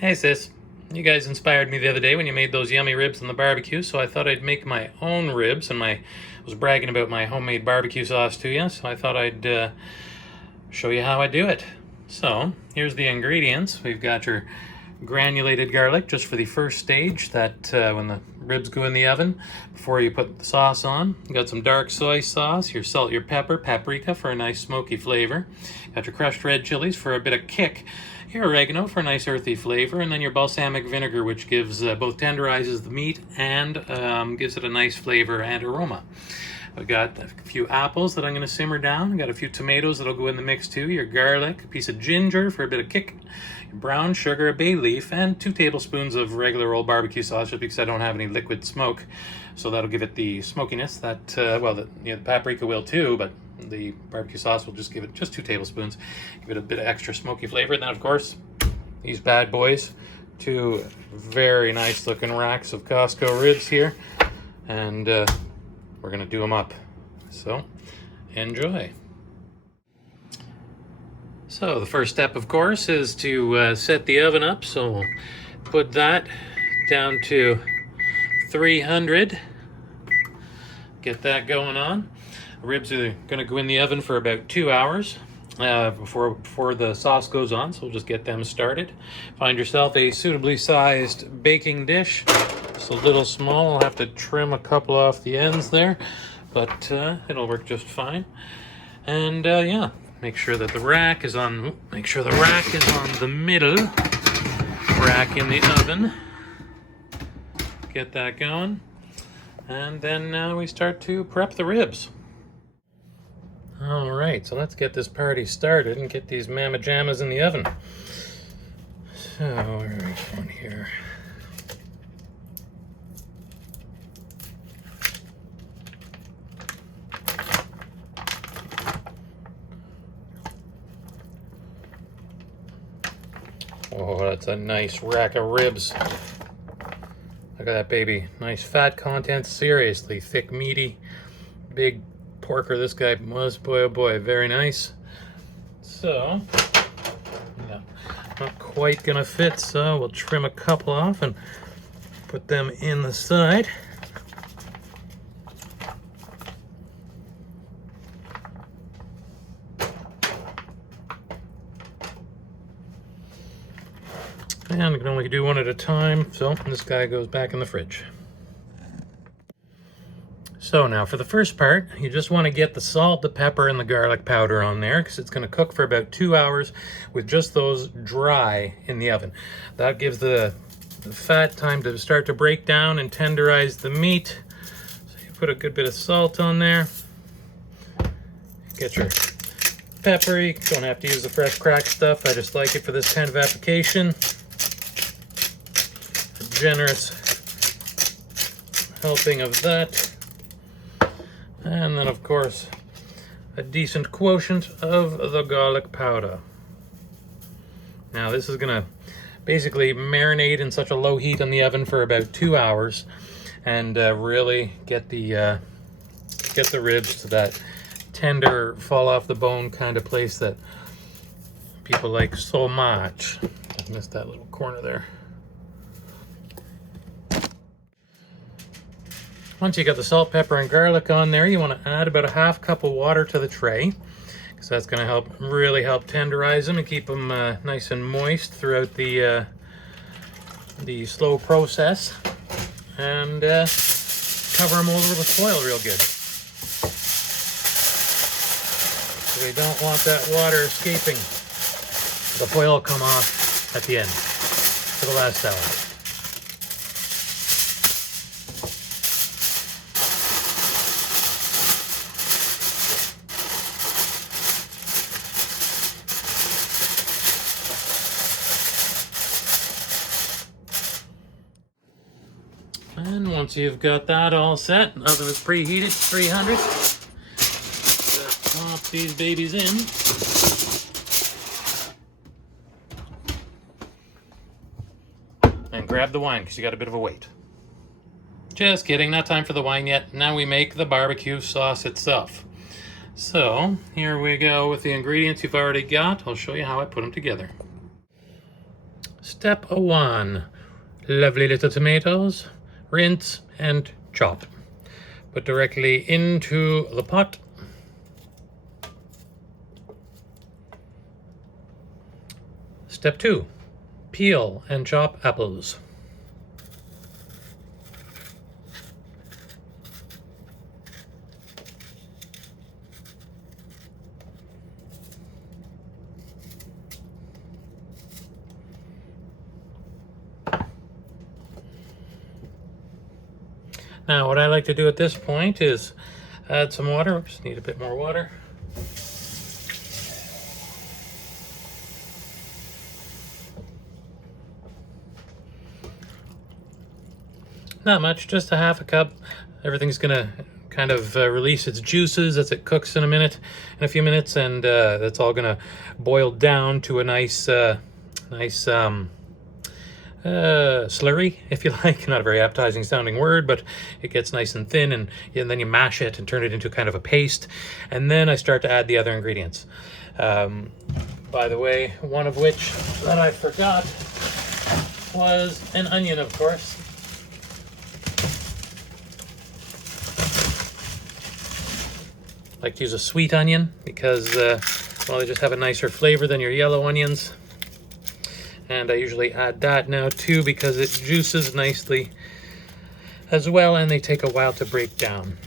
Hey sis, you guys inspired me the other day when you made those yummy ribs on the barbecue, so I thought I'd make my own ribs, and I was bragging about my homemade barbecue sauce to you, so I thought I'd show you how I do it. So, here's the ingredients. We've got your granulated garlic just for the first stage, that when the ribs go in the oven, before you put the sauce on. You got some dark soy sauce, your salt, your pepper, paprika for a nice smoky flavor. Got your crushed red chilies for a bit of kick. Your oregano for a nice earthy flavor, and then your balsamic vinegar, which gives both tenderizes the meat and gives it a nice flavor and aroma. I've got a few apples that I'm going to simmer down. I've got a few tomatoes that'll go in the mix too. Your garlic, a piece of ginger for a bit of kick, your brown sugar, a bay leaf, and 2 tablespoons of regular old barbecue sauce, just because I don't have any liquid smoke. So that'll give it the smokiness that, the paprika will too, but the barbecue sauce will just give it just 2 tablespoons. Give it a bit of extra smoky flavor. And then, of course, these bad boys, 2 very nice looking racks of Costco ribs here. And we're going to do them up. So, enjoy. So, the first step, of course, is to set the oven up. So, we'll put that down to 300. Get that going on. The ribs are going to go in the oven for about 2 hours before the sauce goes on, so we'll just get them started. Find yourself a suitably sized baking dish. It's a little small. I'll have to trim a couple off the ends there, but it'll work just fine. And yeah, make sure that the rack is on the middle rack in the oven. Get that going, and then we start to prep the ribs. All right, so let's get this party started and get these mamma jammas in the oven. So, where are we going here? Oh, that's a nice rack of ribs. Look at that baby. Nice fat content, seriously thick, meaty, big porker this guy was. Boy, oh boy, very nice. So, yeah, not quite gonna fit, so we'll trim a couple off and put them in the side. And we can only do one at a time, so this guy goes back in the fridge. So now for the first part, you just want to get the salt, the pepper, and the garlic powder on there, because it's going to cook for about 2 hours with just those dry in the oven. That gives the fat time to start to break down and tenderize the meat. So you put a good bit of salt on there. Get your pepper. You don't have to use the fresh cracked stuff. I just like it for this kind of application. A generous helping of that. And then, of course, a decent quotient of the garlic powder. Now, this is going to basically marinate in such a low heat on the oven for about 2 hours, and really get the ribs to that tender, fall off the bone kind of place that people like so much. I missed that little corner there. Once you got the salt, pepper, and garlic on there, you want to add about a half cup of water to the tray, because that's going to really help tenderize them and keep them nice and moist throughout the slow process. And cover them over with foil real good. So we don't want that water escaping. The foil will come off at the end for the last hour. And once you've got that all set, oven is preheated to 300. Let's pop these babies in. And grab the wine, because you got a bit of a wait. Just kidding, not time for the wine yet. Now we make the barbecue sauce itself. So, here we go with the ingredients you've already got. I'll show you how I put them together. Step 1. Lovely little tomatoes. Rinse and chop. Put directly into the pot. Step 2. Peel and chop apples. Now what I like to do at this point is add some water. Oops, need a bit more water. Not much, just a half a cup. Everything's gonna kind of release its juices as it cooks in a few minutes, and that's all gonna boil down to a nice slurry, if you like. Not a very appetizing sounding word, but it gets nice and thin, and then you mash it and turn it into kind of a paste, and then I start to add the other ingredients. By the way, one of which that I forgot was an onion, of course. I like to use a sweet onion because, well, they just have a nicer flavor than your yellow onions. And I usually add that now too because it juices nicely as well, and they take a while to break down.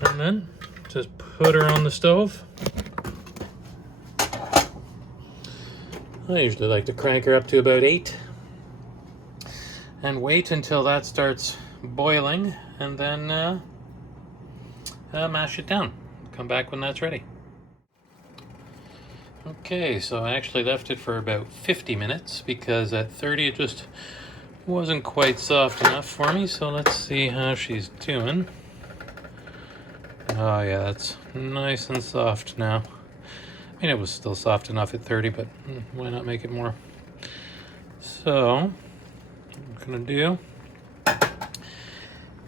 And then just put her on the stove. I usually like to crank her up to about 8 and wait until that starts boiling, and then mash it down. Come back when that's ready. Okay, so I actually left it for about 50 minutes because at 30 it just wasn't quite soft enough for me. So let's see how she's doing. Oh yeah, that's nice and soft now. I mean, it was still soft enough at 30, but why not make it more? So what I'm gonna do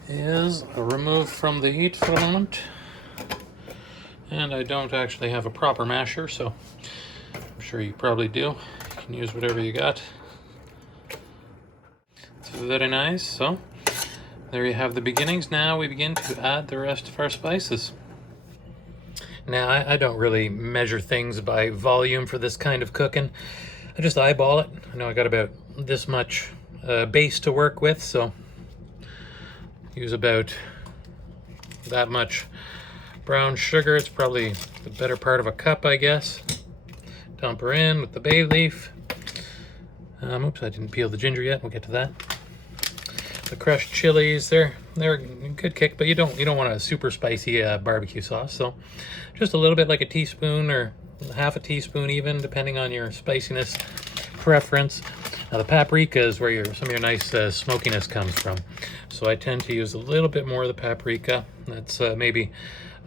is remove from the heat for a moment. And I don't actually have a proper masher, so I'm sure you probably do. You can use whatever you got. It's very nice. So there you have the beginnings. Now we begin to add the rest of our spices. Now I don't really measure things by volume for this kind of cooking. I just eyeball it. I know I got about this much base to work with, so use about that much brown sugar. It's probably the better part of a cup, I guess. Dump her in with the bay leaf. Oops, I didn't peel the ginger yet. We'll get to that. The crushed chilies, they're a good kick, but you don't want a super spicy barbecue sauce. So just a little bit, like a teaspoon or half a teaspoon even, depending on your spiciness preference. Now the paprika is where some of your nice smokiness comes from. So I tend to use a little bit more of the paprika. That's maybe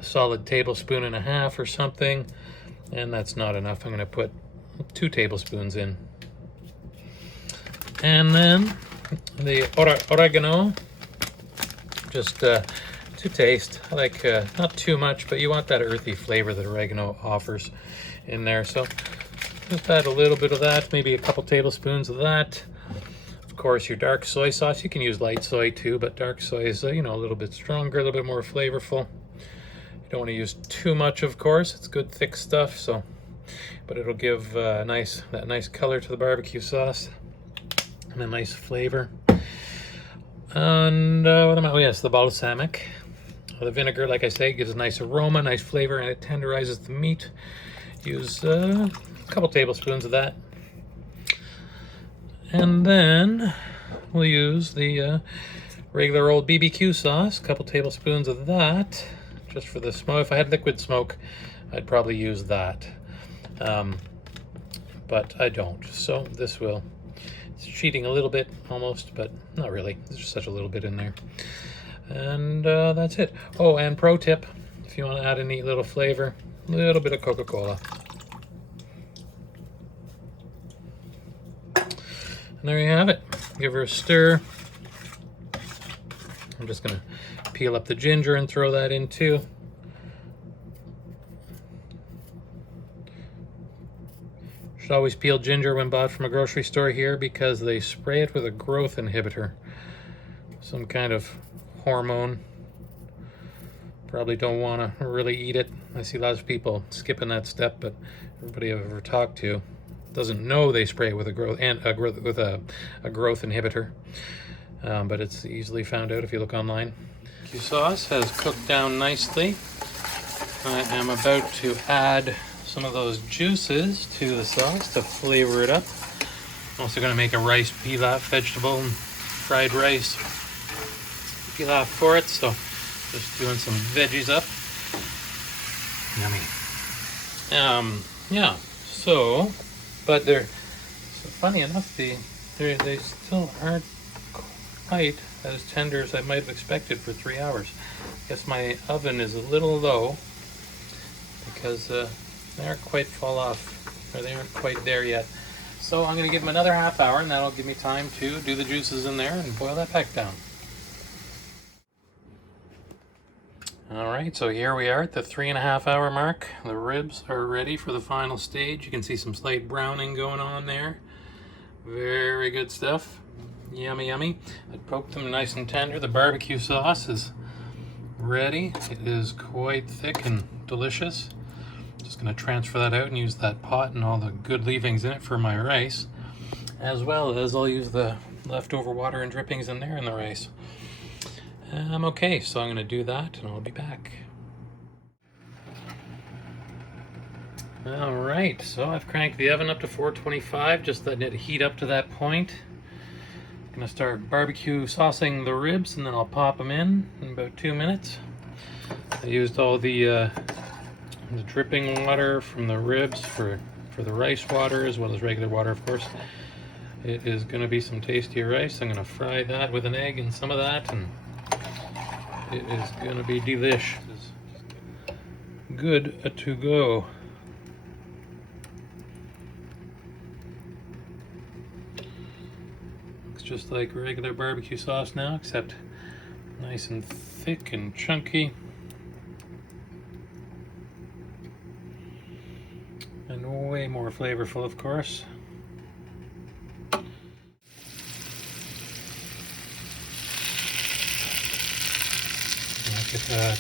a solid tablespoon and a half or something. And that's not enough. I'm going to put 2 tablespoons in. And then the oregano, just to taste. I like not too much, but you want that earthy flavor that oregano offers in there. So just add a little bit of that, maybe a couple tablespoons of that. Of course, your dark soy sauce. You can use light soy too, but dark soy is a little bit stronger, a little bit more flavorful. You don't want to use too much, of course. It's good thick stuff, so, but it'll give that nice color to the barbecue sauce and a nice flavor. And what am I? Oh yes, the balsamic. The vinegar, like I say, gives a nice aroma, nice flavor, and it tenderizes the meat. Use a couple tablespoons of that. And then we'll use the regular old BBQ sauce, a couple tablespoons of that, just for the smoke. If I had liquid smoke, I'd probably use that. But I don't. So this will, it's cheating a little bit almost, but not really. There's just such a little bit in there. And that's it. Oh, and pro tip, if you want to add a neat little flavor, a little bit of Coca-Cola. And there you have it. Give her a stir. I'm just going to peel up the ginger and throw that in too. Should always peel ginger when bought from a grocery store here because they spray it with a growth inhibitor. Some kind of hormone. Probably don't want to really eat it. I see lots of people skipping that step, but everybody I've ever talked to doesn't know they spray it with a growth inhibitor. But it's easily found out if you look online. BBQ sauce has cooked down nicely. I am about to add some of those juices to the sauce to flavor it up. I'm also going to make a rice pilaf, vegetable and fried rice pilaf for it. So just doing some veggies up. Yummy. Yeah. So, but they're funny enough. They still aren't quite as tender as I might have expected for 3 hours. I guess my oven is a little low because they aren't quite fall off, or they aren't quite there yet. So I'm going to give them another half hour, and that'll give me time to do the juices in there and boil that back down. Alright, so here we are at the 3.5 hour mark. The ribs are ready for the final stage. You can see some slight browning going on there. Very good stuff. Yummy, yummy. I poked them nice and tender. The barbecue sauce is ready. It is quite thick and delicious. Just going to transfer that out and use that pot and all the good leavings in it for my rice, as well as I'll use the leftover water and drippings in there in the rice. Okay, so I'm going to do that and I'll be back. Alright, so I've cranked the oven up to 425, just letting it heat up to that point. I'm going to start barbecue saucing the ribs and then I'll pop them in about 2 minutes. I used all the dripping water from the ribs for the rice water, as well as regular water, of course. It is going to be some tastier rice. I'm going to fry that with an egg and some of that, and it is going to be delish. Good to go. Looks just like regular barbecue sauce now, except nice and thick and chunky. And way more flavorful, of course. Look at that.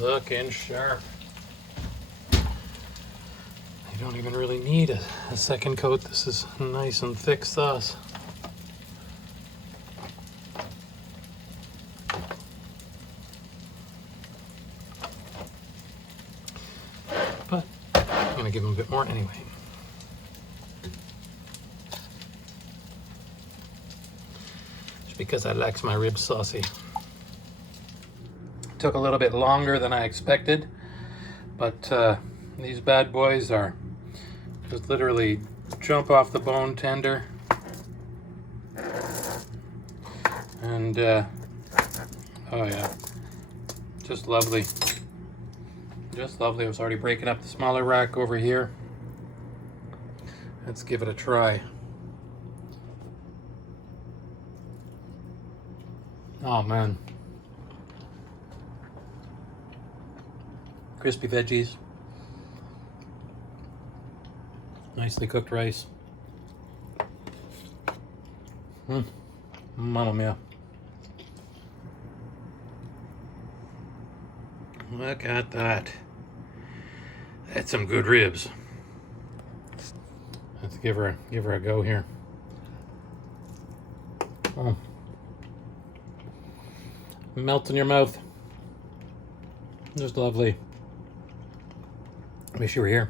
Looking sharp. You don't even really need a second coat. This is nice and thick sauce. But I'm going to give them a bit more anyway. Just because I like my ribs saucy. Took a little bit longer than I expected, but these bad boys are just literally jump off the bone tender. And oh yeah, just lovely. Just lovely. I was already breaking up the smaller rack over here. Let's give it a try. Oh man. Crispy veggies. Nicely cooked rice. Mamma mia. Look at that. That's some good ribs. Let's give her a go here. Oh. Melts in your mouth. Just lovely. Wish you were here.